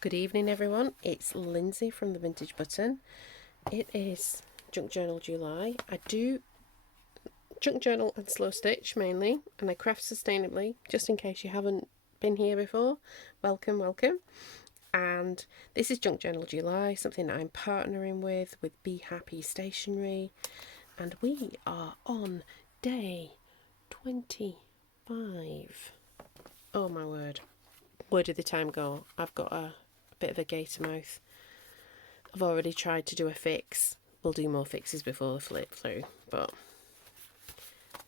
Good evening everyone, it's Lindsay from the Vintage Button. It is Junk Journal July. I do junk journal and slow stitch mainly, and I craft sustainably, just in case you haven't been here before. Welcome. And this is Junk Journal July, something I'm partnering with Be Happy Stationery, and we are on day 25. Oh my word, where did the time go? I've got a bit of a gator mouth. I've already tried to do a fix. We'll do more fixes before the flip through, but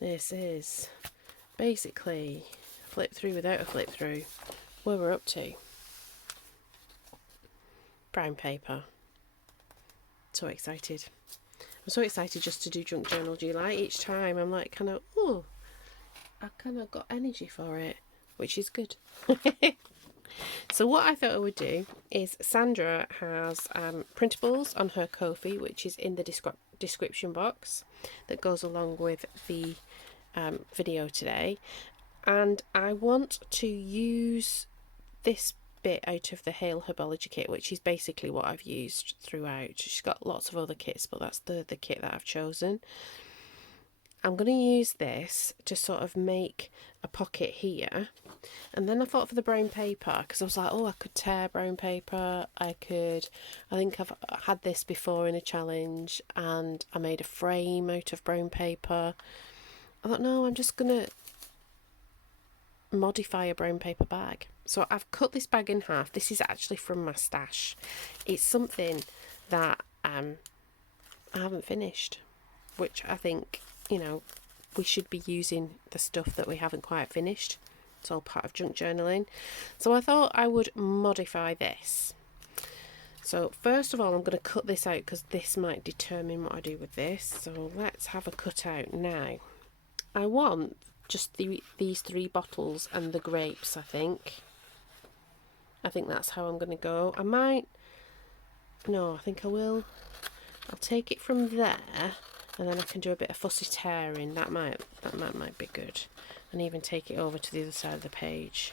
this is basically a flip through without a flip through. Where we're up to. Brown paper. So excited. I'm so excited just to do Junk Journal July. Each time I'm like I kind of got energy for it, which is good. So what I thought I would do is Sandra has Printables on her KoFi, which is in the description box that goes along with the video today, and I want to use this bit out of the Hazel Herbology kit, which is basically what I've used throughout. She's got lots of other kits, but that's the kit that I've chosen. I'm going to use this to sort of make a pocket here, and then I thought for the brown paper, because I was like, oh, I could tear brown paper, I think I've had this before in a challenge, and I made a frame out of brown paper. I thought, no, I'm just going to modify a brown paper bag. So I've cut this bag in half. This is actually from my stash. It's something that I haven't finished, which I think, we should be using the stuff that we haven't quite finished. It's all part of junk journaling. So I thought I would modify this. So first of all, I'm going to cut this out because this might determine what I do with this. So let's have a cut out now. I want just these 3 bottles and the grapes, I think. I think that's how I'm going to go. I think I will. I'll take it from there, and then I can do a bit of fussy tearing. That might be good, and even take it over to the other side of the page.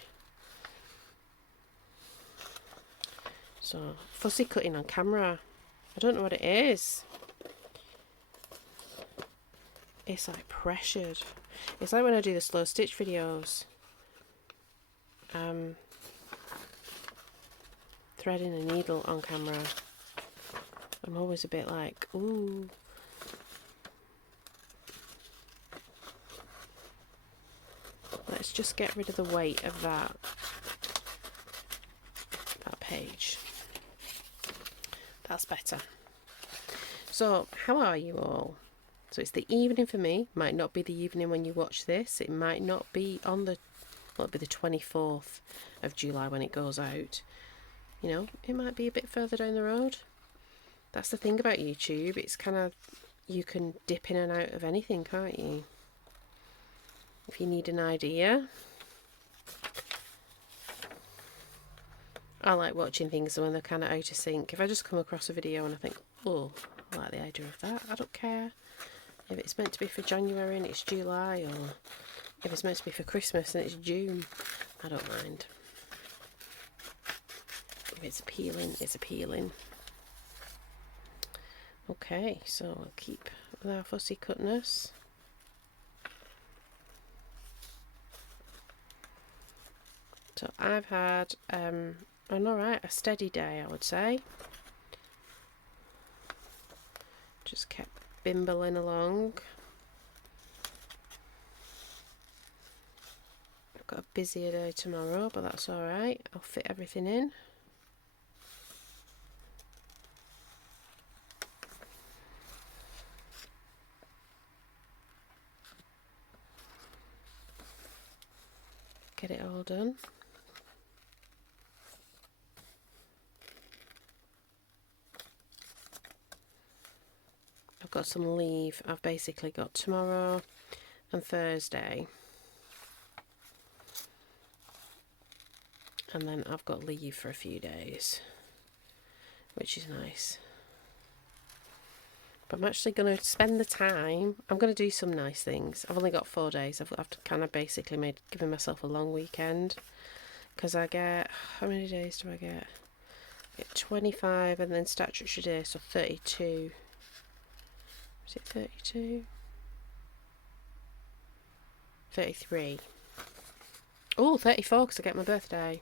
So fussy cutting on camera, I don't know what it is. It's like pressured. It's like when I do the slow stitch videos. Threading a needle on camera, I'm always a bit like, ooh. Let's just get rid of the weight of that page. That's better. So how are you all? So it's the evening for me. Might not be the evening when you watch this. It might not be on it'll be the 24th of July when it goes out. It might be a bit further down the road. That's the thing about YouTube. It's kind of, you can dip in and out of anything, can't you? If you need an idea. I like watching things when they're kind of out of sync. If I just come across a video and I think, oh, I like the idea of that, I don't care. If it's meant to be for January and it's July, or if it's meant to be for Christmas and it's June, I don't mind. If it's appealing, it's appealing. Okay, so I'll keep with our fussy cutness. So I've had a steady day, I would say. Just kept bimbling along. I've got a busier day tomorrow, but that's alright. I'll fit everything in. Get it all done. I've got some leave. I've basically got tomorrow and Thursday, and then I've got leave for a few days, which is nice. But I'm actually going to spend the time. I'm going to do some nice things. I've only got 4 days. I've kind of basically given myself a long weekend, because I get, how many days do I get? Get 25 and then statutory day, so 32. Is it 32? 33. Oh, 34 because I get my birthday.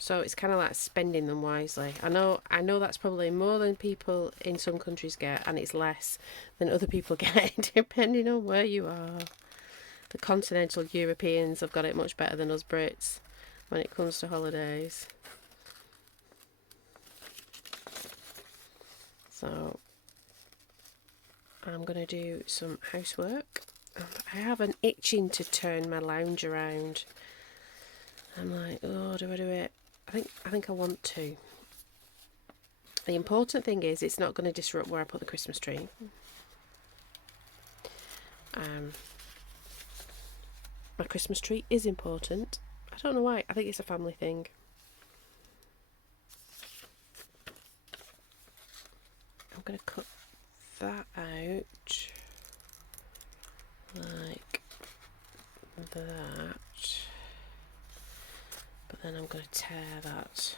So it's kind of like spending them wisely. I know that's probably more than people in some countries get, and it's less than other people get, depending on where you are. The continental Europeans have got it much better than us Brits when it comes to holidays. So I'm going to do some housework. I have an itching to turn my lounge around. I'm like, oh, do I do it? I think I want to. The important thing is it's not going to disrupt where I put the Christmas tree. My Christmas tree is important. I don't know why. I think it's a family thing. I'm going to cut that out like that. But then I'm going to tear that.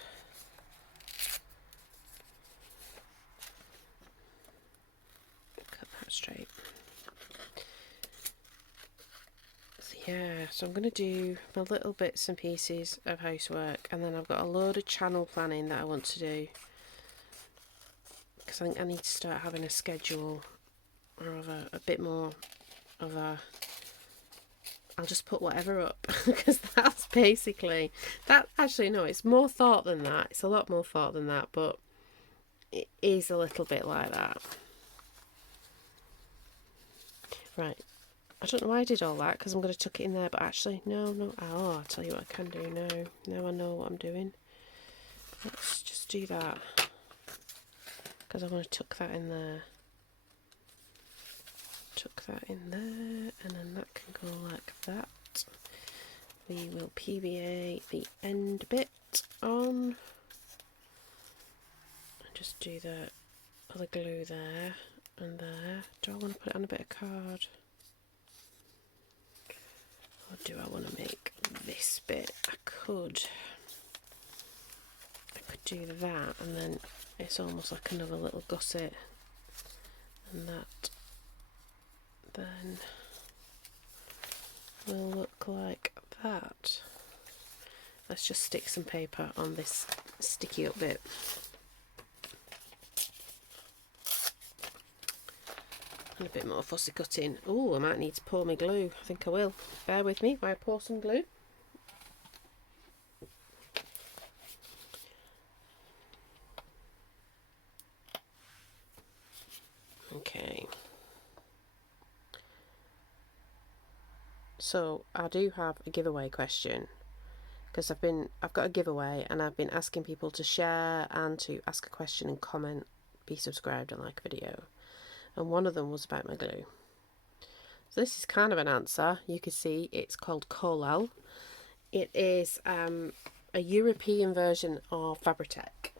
Cut that straight. So yeah, so I'm going to do my little bits and pieces of housework, and then I've got a load of channel planning that I want to do. Because I think I need to start having a schedule, or of a bit more of a... I'll just put whatever up, because that's basically... That, actually, no, it's more thought than that. It's a lot more thought than that, but it is a little bit like that. Right. I don't know why I did all that, because I'm going to tuck it in there, but actually, no. Oh, I'll tell you what I can do now. Now I know what I'm doing. Let's just do that. Because I want to tuck that in there. Tuck that in there, and then that can go like that. We will PVA the end bit on. And just do the other glue there and there. Do I want to put it on a bit of card? Or do I want to make this bit? I could do that, and then it's almost like another little gusset, and that then will look like that. Let's just stick some paper on this sticky up bit. And a bit more fussy cutting. Oh, I might need to pour my glue. I think I will. Bear with me while I pour some glue. Okay. So I do have a giveaway question, because I've got a giveaway, and I've been asking people to share and to ask a question and comment, be subscribed and like a video. And one of them was about my glue. So this is kind of an answer. You can see it's called KoFi. It is a European version of Fabri-Tac.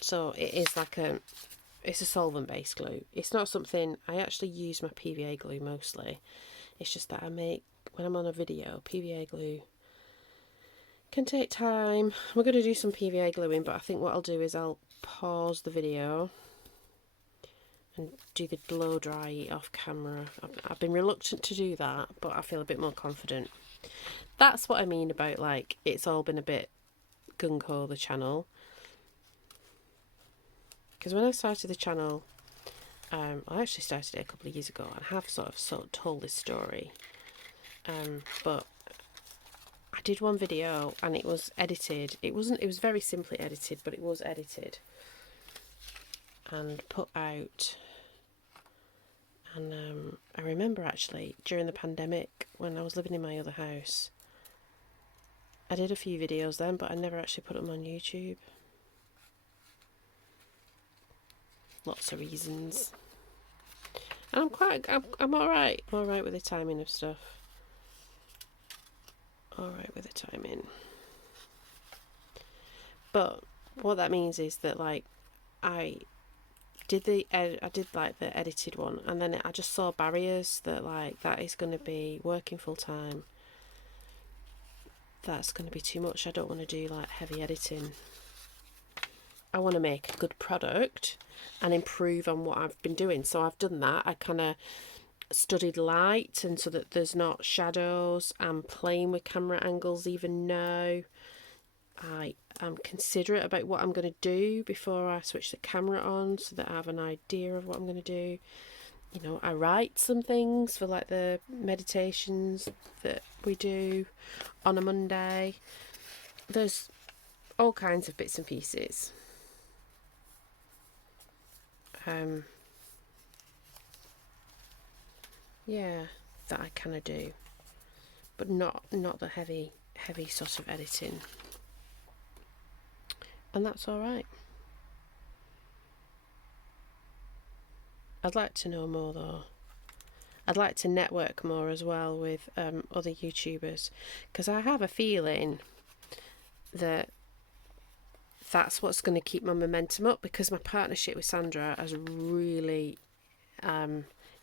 So it is like it's a solvent based glue. It's not something, I actually use my PVA glue mostly. It's just that I make, when I'm on a video, PVA glue can take time. We're going to do some PVA gluing, but I think what I'll do is I'll pause the video and do the blow dry off camera. I've been reluctant to do that, but I feel a bit more confident. That's what I mean about, like, it's all been a bit gung-ho, the channel. Because when I started the channel, I actually started it a couple of years ago, and have sort of told this story. But I did one video and it was edited. It was very simply edited, but it was edited and put out. And I remember actually during the pandemic, when I was living in my other house, I did a few videos then, but I never actually put them on YouTube. Lots of reasons. And I'm alright. I'm alright with the timing of stuff. Alright with the timing. But what that means is that, like, I did like the edited one, and then I just saw barriers that, like, that is going to be working full time, that's going to be too much. I don't want to do like heavy editing. I want to make a good product and improve on what I've been doing. So I've done that. I kind of studied light, and so that there's not shadows. I'm playing with camera angles even now. I am considerate about what I'm going to do before I switch the camera on, so that I have an idea of what I'm going to do. You know, I write some things for like the meditations that we do on a Monday. There's all kinds of bits and pieces. Yeah, that I kind of do, but not the heavy sort of editing, and that's all right. I'd like to know more though. I'd like to network more as well with other YouTubers, because I have a feeling that that's what's going to keep my momentum up, because my partnership with Sandra has really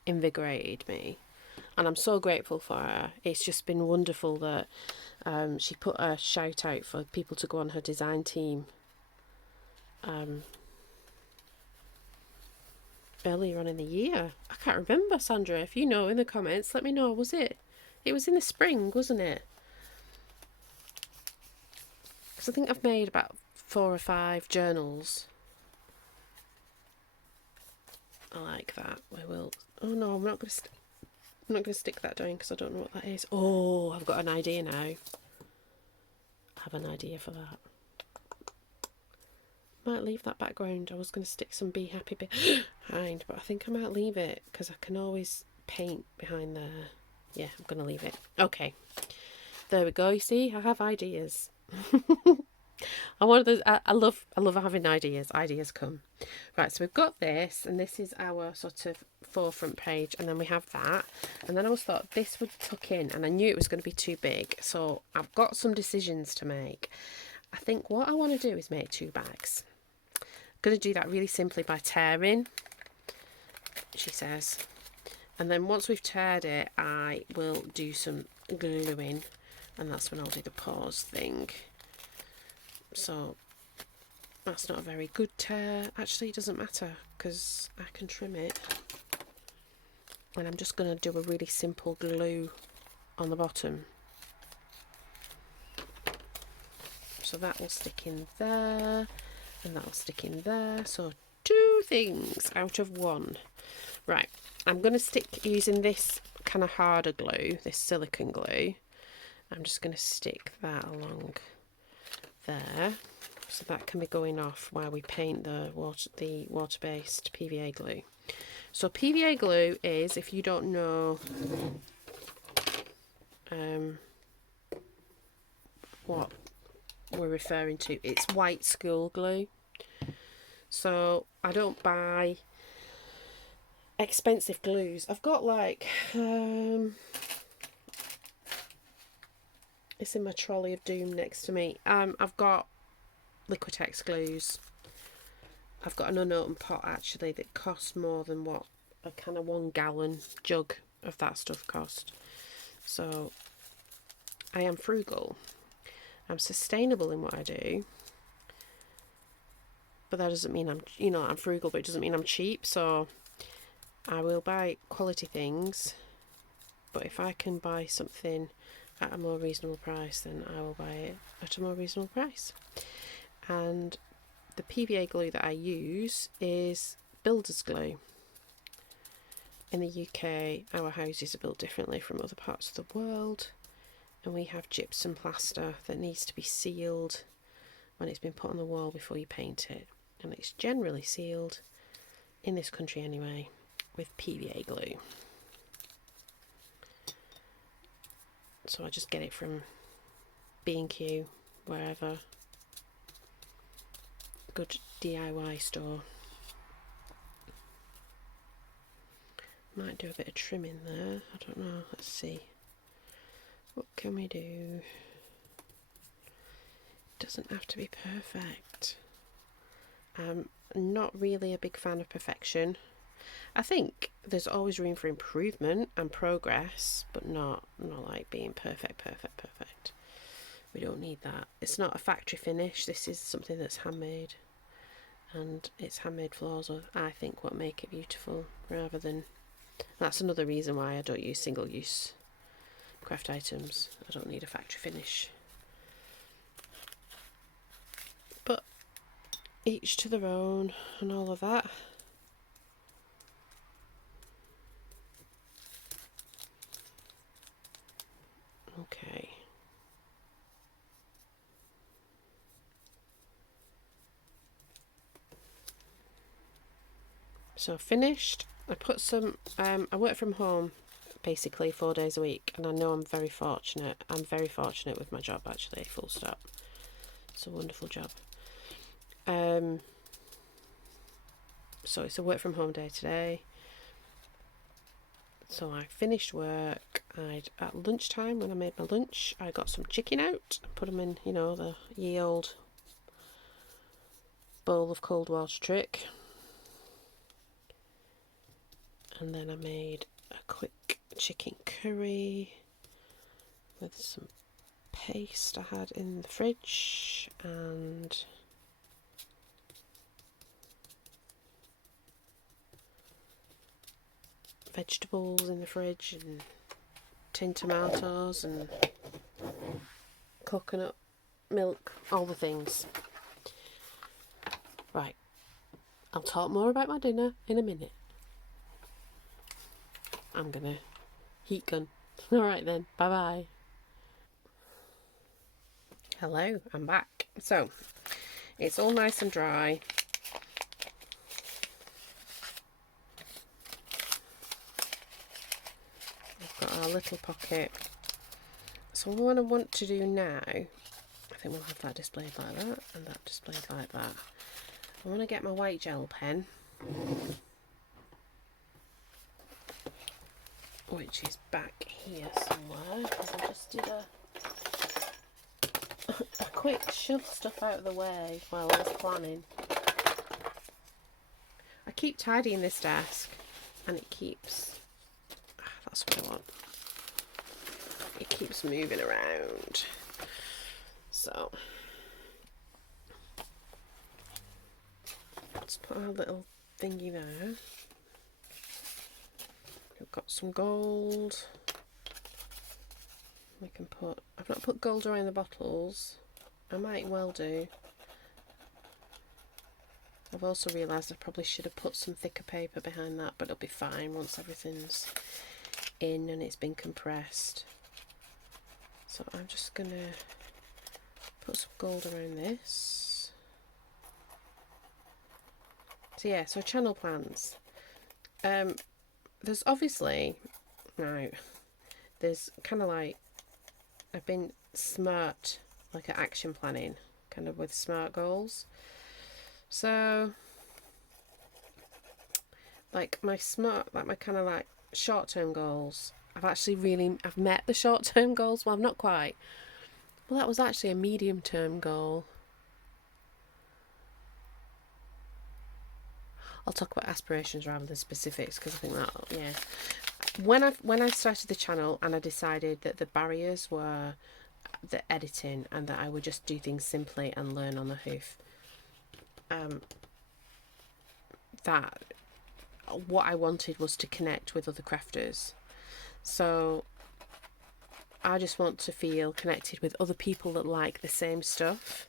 invigorated me, and I'm so grateful for her. It's just been wonderful that she put a shout out for people to go on her design team earlier on in the year. I can't remember, Sandra, if you know in the comments, let me know. Was it was in the spring, wasn't it? Because I think I've made about 4 or 5 journals. I like that. I will. Oh no, I'm not going to stick that down because I don't know what that is. Oh, I've got an idea now. I have an idea for that. Might leave that background. I was going to stick some Be Happy behind, but I think I might leave it because I can always paint behind there. Yeah, I'm going to leave it. Okay, there we go. You see, I have ideas. I want those. I love having ideas. Ideas come. Right, so we've got this, and this is our sort of forefront page, and then we have that, and then I always thought this would tuck in, and I knew it was going to be too big, so I've got some decisions to make. I think what I want to do is make 2 bags. I'm going to do that really simply by tearing, she says, and then once we've teared it, I will do some gluing, and that's when I'll do the pause thing. So that's not a very good tear. Actually, it doesn't matter because I can trim it. And I'm just going to do a really simple glue on the bottom. So that will stick in there, and that will stick in there. So 2 things out of 1. Right, I'm going to stick using this kind of harder glue, this silicone glue. I'm just going to stick that along there, so that can be going off while we paint the water-based PVA glue. So PVA glue is, if you don't know what we're referring to, it's white school glue. So I don't buy expensive glues. I've got like it's in my trolley of doom next to me. I've got Liquitex glues. I've got an unopened pot actually that cost more than what a kind of 1 gallon jug of that stuff cost. So I am frugal. I'm sustainable in what I do. But that doesn't mean I'm frugal, but it doesn't mean I'm cheap. So I will buy quality things. But if I can buy something at a more reasonable price, then I will buy it at a more reasonable price. And the PVA glue that I use is builder's glue. In the UK, our houses are built differently from other parts of the world, and we have gypsum plaster that needs to be sealed when it's been put on the wall before you paint it, and it's generally sealed, in this country anyway, with PVA glue. So I just get it from B&Q, wherever, good DIY store. Might do a bit of trimming there, I don't know, let's see. What can we do? Doesn't have to be perfect. I'm not really a big fan of perfection. I think there's always room for improvement and progress, but not like being perfect. We don't need that. It's not a factory finish. This is something that's handmade, and it's handmade floors are, I think, what make it beautiful, rather than... That's another reason why I don't use single-use craft items. I don't need a factory finish. But each to their own and all of that. Okay. So finished. I put some, I work from home basically 4 days a week, and I know I'm very fortunate. I'm very fortunate with my job, actually, full stop. It's a wonderful job. So it's a work from home day today. So I finished work. At lunchtime, when I made my lunch, I got some chicken out, put them in, you know, the ye old bowl of cold water trick. And then I made a quick chicken curry with some paste I had in the fridge, and vegetables in the fridge, and tin tomatoes and coconut milk, all the things. Right, I'll talk more about my dinner in a minute. I'm gonna heat gun. Alright then, bye bye. Hello, I'm back. So, it's all nice and dry. I've got our little pocket. So what I want to do now, I think we'll have that displayed like that, and that displayed like that. I want to get my white gel pen, which is back here somewhere, because I just did a quick shove stuff out of the way while I was planning. I keep tidying this desk, and it keeps... that's what I want. It keeps moving around. So let's put our little thingy there. We've got some gold. We can put... I've not put gold around the bottles. I might well do. I've also realised I probably should have put some thicker paper behind that, but it'll be fine once everything's in and it's been compressed. So I'm just going to put some gold around this. So yeah, so channel plans. There's obviously... Now, there's kind of like... I've been smart, like at action planning, kind of with SMART goals. So, like my kind of like short-term goals, I've met the short-term goals. Well, I've not quite. Well, that was actually a medium-term goal. I'll talk about aspirations rather than specifics, because I think that, yeah. When I started the channel and I decided that the barriers were the editing and that I would just do things simply and learn on the hoof, that what I wanted was to connect with other crafters. So I just want to feel connected with other people that like the same stuff.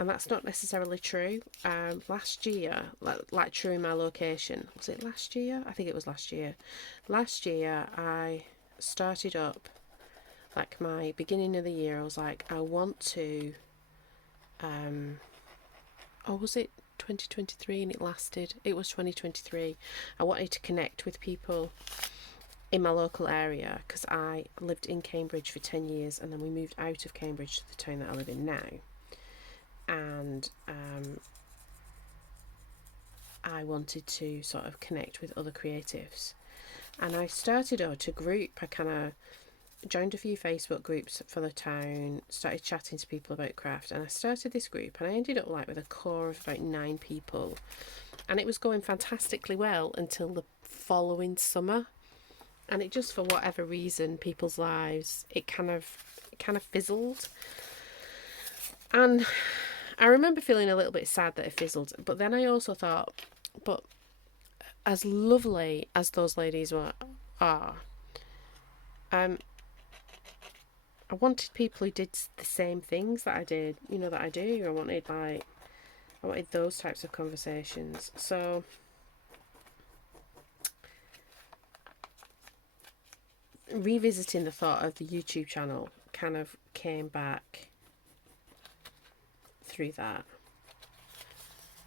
And that's not necessarily true. Last year, like true in my location, was it last year? I think it was last year. Last year I started up, like my beginning of the year, I was like, I want to, or was it 2023 and it lasted? It was 2023. I wanted to connect with people in my local area, because I lived in Cambridge for 10 years and then we moved out of Cambridge to the town that I live in now. And I wanted to sort of connect with other creatives, and I started out a group. I kind of joined a few Facebook groups for the town, started chatting to people about craft, and I started this group, and I ended up like with a core of about 9 people, and it was going fantastically well until the following summer. And it just, for whatever reason, people's lives, it kind of kind of fizzled. And I remember feeling a little bit sad that it fizzled, but then I also thought, but as lovely as those ladies are, I wanted people who did the same things that I did, that I do. I wanted those types of conversations. So revisiting the thought of the YouTube channel kind of came back through that.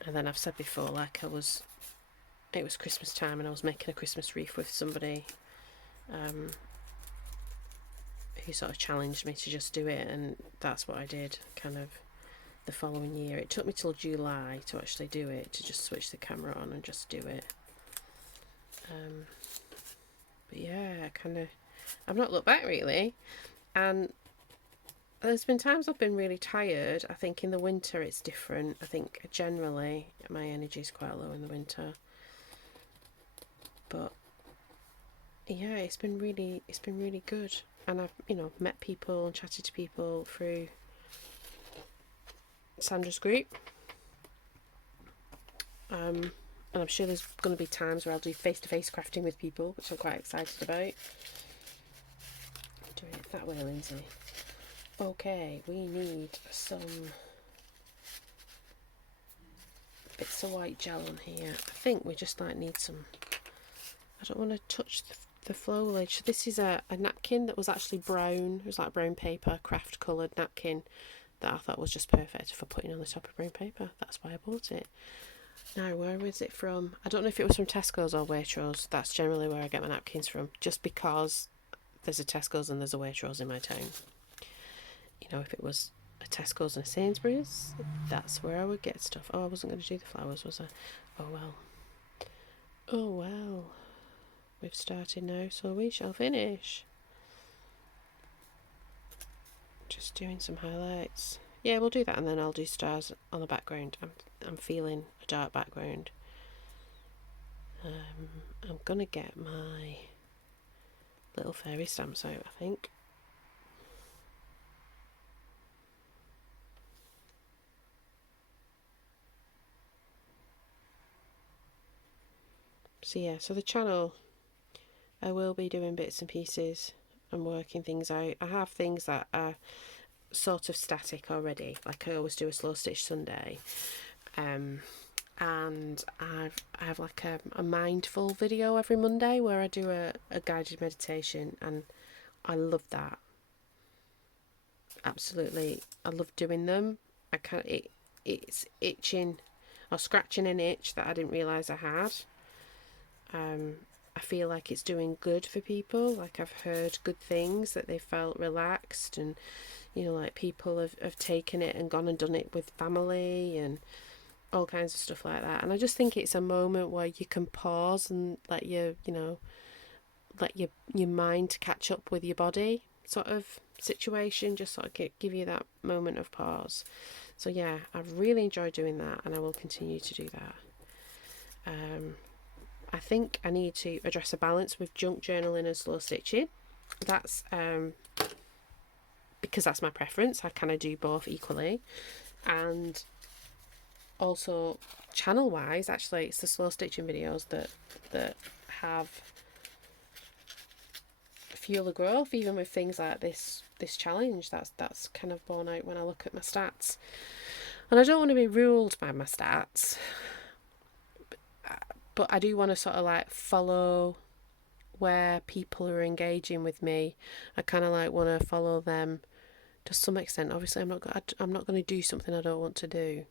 And then I've said before, like it was Christmas time and I was making a Christmas wreath with somebody who sort of challenged me to just do it, and that's what I did kind of the following year. It took me till July to actually do it, to just switch the camera on and just do it. But yeah, I've not looked back really, and there's been times I've been really tired. I think in the winter it's different. I think generally my energy is quite low in the winter. But yeah, it's been really good. And I've, met people and chatted to people through Sandra's group. And I'm sure there's going to be times where I'll do face-to-face crafting with people, which I'm quite excited about. Doing it that way, Lindsay. Okay, we need some bits of white gel on here. I think we just need some. I don't want to touch the foliage. This is a napkin that was actually brown. It was like brown paper, craft coloured napkin that I thought was just perfect for putting on the top of brown paper. That's why I bought it. Now, where was it from? I don't know if it was from Tesco's or Waitrose. That's generally where I get my napkins from, just because there's a Tesco's and there's a Waitrose in my town. If it was a Tesco's and a Sainsbury's, that's where I would get stuff. Oh, I wasn't going to do the flowers, was I? Oh well. Oh well. We've started now, so we shall finish. Just doing some highlights. Yeah, we'll do that, and then I'll do stars on the background. I'm feeling a dark background. I'm gonna get my little fairy stamps out, I think. So yeah, so the channel, I will be doing bits and pieces and working things out. I have things that are sort of static already, like I always do a slow stitch Sunday, and I have like a mindful video every Monday where I do a guided meditation, and I love that. Absolutely, I love doing them. It's itching or scratching an itch that I didn't realise I had. I feel like it's doing good for people. Like I've heard good things, that they felt relaxed, and like people have taken it and gone and done it with family and all kinds of stuff like that. And I just think it's a moment where you can pause and let your mind catch up with your body, sort of situation, just sort of give you that moment of pause. So yeah, I've really enjoyed doing that, and I will continue to do that. I think I need to address a balance with junk journaling and slow stitching. That's because that's my preference. I kind of do both equally. And also channel wise, actually it's the slow stitching videos that have fuel the growth, even with things like this challenge. That's kind of borne out when I look at my stats. And I don't want to be ruled by my stats, but I do want to sort of like follow where people are engaging with me. I kind of like want to follow them to some extent. Obviously, I'm not going to do something I don't want to do.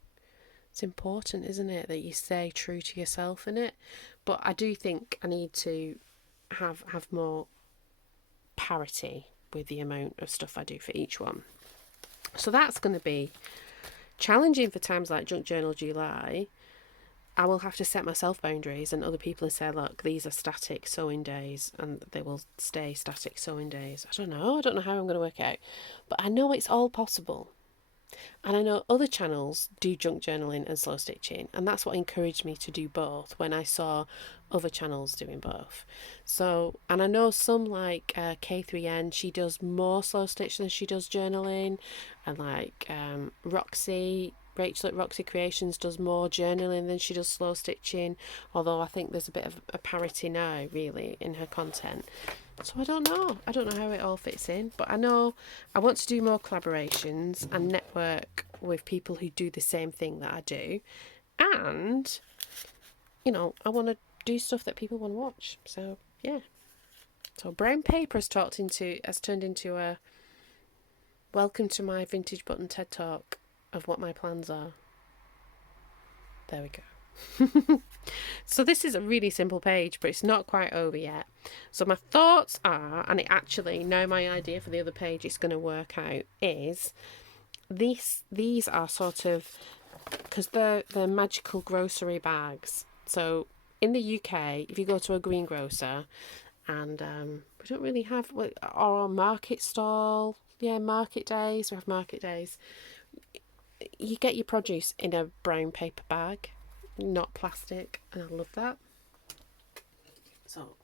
It's important, isn't it, that you stay true to yourself in it? But I do think I need to have more parity with the amount of stuff I do for each one. So that's going to be challenging for times like Junk Journal July. I will have to set myself boundaries, and other people and say, look, these are static sewing days and they will stay static sewing days. I don't know how I'm going to work it out, but I know it's all possible. And I know other channels do junk journaling and slow stitching, and that's what encouraged me to do both when I saw other channels doing both. So, and I know some like K3N, she does more slow stitch than she does journaling, and like Rachel at Roxy Creations does more journaling than she does slow stitching, although I think there's a bit of a parity now really in her content. So I don't know how it all fits in, but I know I want to do more collaborations and network with people who do the same thing that I do, and you know, I want to do stuff that people want to watch. So yeah. So brown paper has turned into a welcome to my vintage button TED talk of what my plans are. There we go. So this is a really simple page, but it's not quite over yet. So my thoughts are, and it actually, now my idea for the other page is going to work out, is these are sort of, because they're magical grocery bags. So in the UK, if you go to a greengrocer, and we don't really have, or a market stall, market days, we have market days, you get your produce in a brown paper bag, not plastic, and I love that. So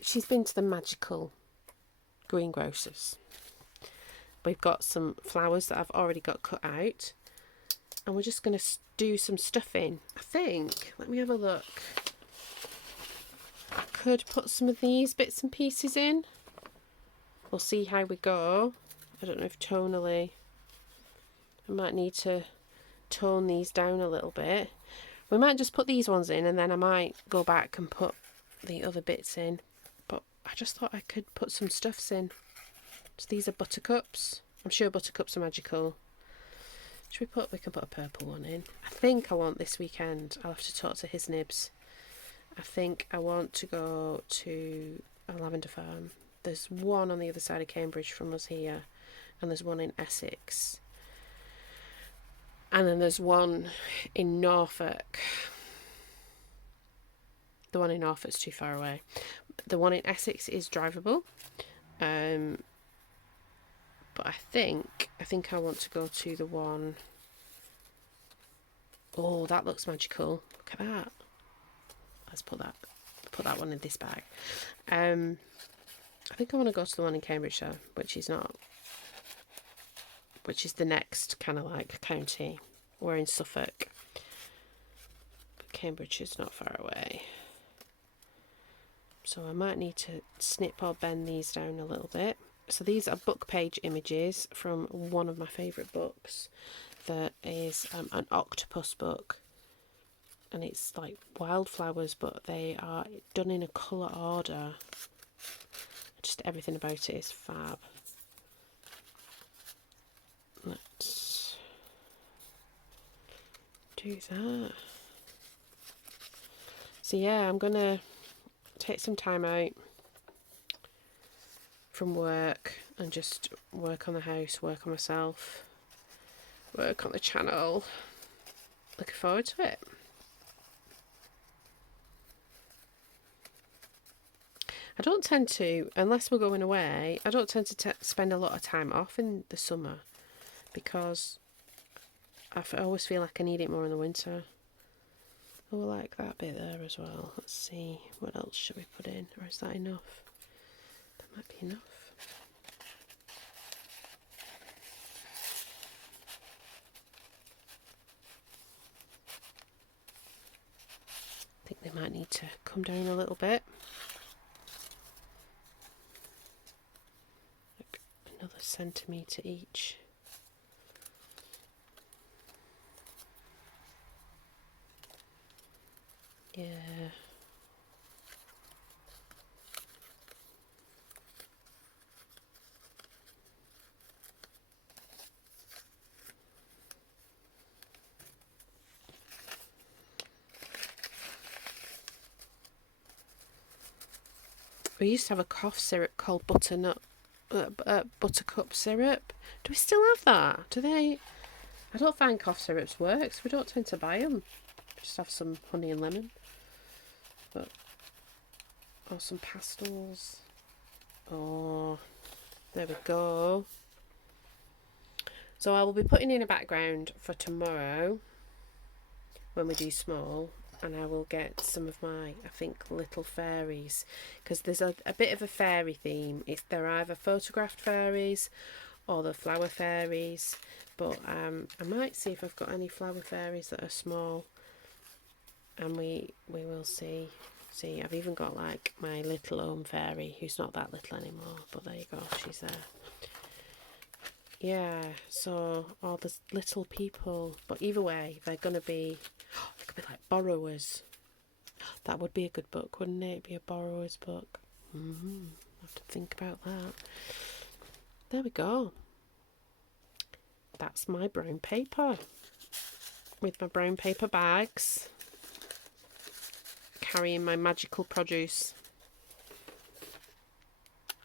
she's been to the magical greengrocers. We've got some flowers that I've already got cut out, and we're just going to do some stuffing. I think, let me have a look, I could put some of these bits and pieces in. We'll see how we go. I don't know if tonally I might need to tone these down a little bit. We might just put these ones in, and then I might go back and put the other bits in. But I just thought I could put some stuffs in. So these are buttercups. I'm sure buttercups are magical. We can put a purple one in. I think I want this weekend, I'll have to talk to his nibs, I think I want to go to a lavender farm. There's one on the other side of Cambridge from us here, and there's one in Essex. And then there's one in Norfolk. The one in Norfolk's too far away. The one in Essex is drivable. But I think I want to go to the one. Oh, that looks magical. Look at that. Let's put that one in this bag. I think I want to go to the one in Cambridgeshire, which is the next kind of like county. We're in Suffolk, but Cambridge is not far away. So I might need to snip or bend these down a little bit. So these are book page images from one of my favourite books. That is an octopus book, and it's like wildflowers, but they are done in a colour order. Just everything about it is fab. Let's do that. So yeah, I'm gonna take some time out from work and just work on the house, work on myself, work on the channel. Looking forward to it. I don't tend to, unless we're going away, I don't tend to spend a lot of time off in the summer, because I always feel like I need it more in the winter. Oh, I like that bit there as well. Let's see, what else should we put in, or is that enough? That might be enough. I think they might need to come down a little bit. Like another centimetre each. Yeah. We used to have a cough syrup called buttercup syrup. Do we still have that? Do they? I don't find cough syrups works. We don't tend to buy them. Just have some honey and lemon. But or some pastels. Oh, there we go. So I will be putting in a background for tomorrow when we do small. and I will get some of my, I think, little fairies, because there's a bit of a fairy theme. They're either photographed fairies or the flower fairies, but I might see if I've got any flower fairies that are small, and we will see. I've even got like my little home fairy, who's not that little anymore, but there you go, she's there. Yeah, so all the little people, but either way, they're gonna be, they could be like borrowers. That would be a good book, wouldn't it? Be a borrower's book. I have to think about that. There we go. That's my brown paper with my brown paper bags, carrying my magical produce.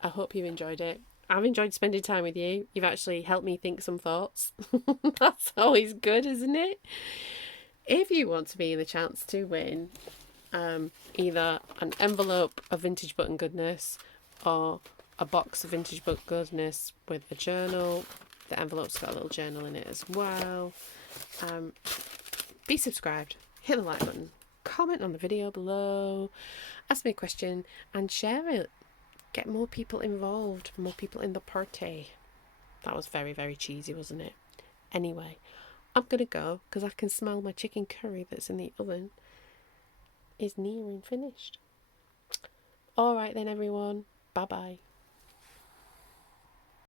I hope you enjoyed it. I've enjoyed spending time with you. You've actually helped me think some thoughts. That's always good, isn't it? If you want to be in the chance to win either an envelope of vintage book and goodness or a box of vintage book goodness with a journal, the envelope's got a little journal in it as well. Be subscribed, hit the like button, comment on the video below, ask me a question and share it. Get more people involved, more people in the party. That was very, very cheesy, wasn't it? Anyway, I'm going to go because I can smell my chicken curry that's in the oven is nearing finished. All right then, everyone. Bye-bye.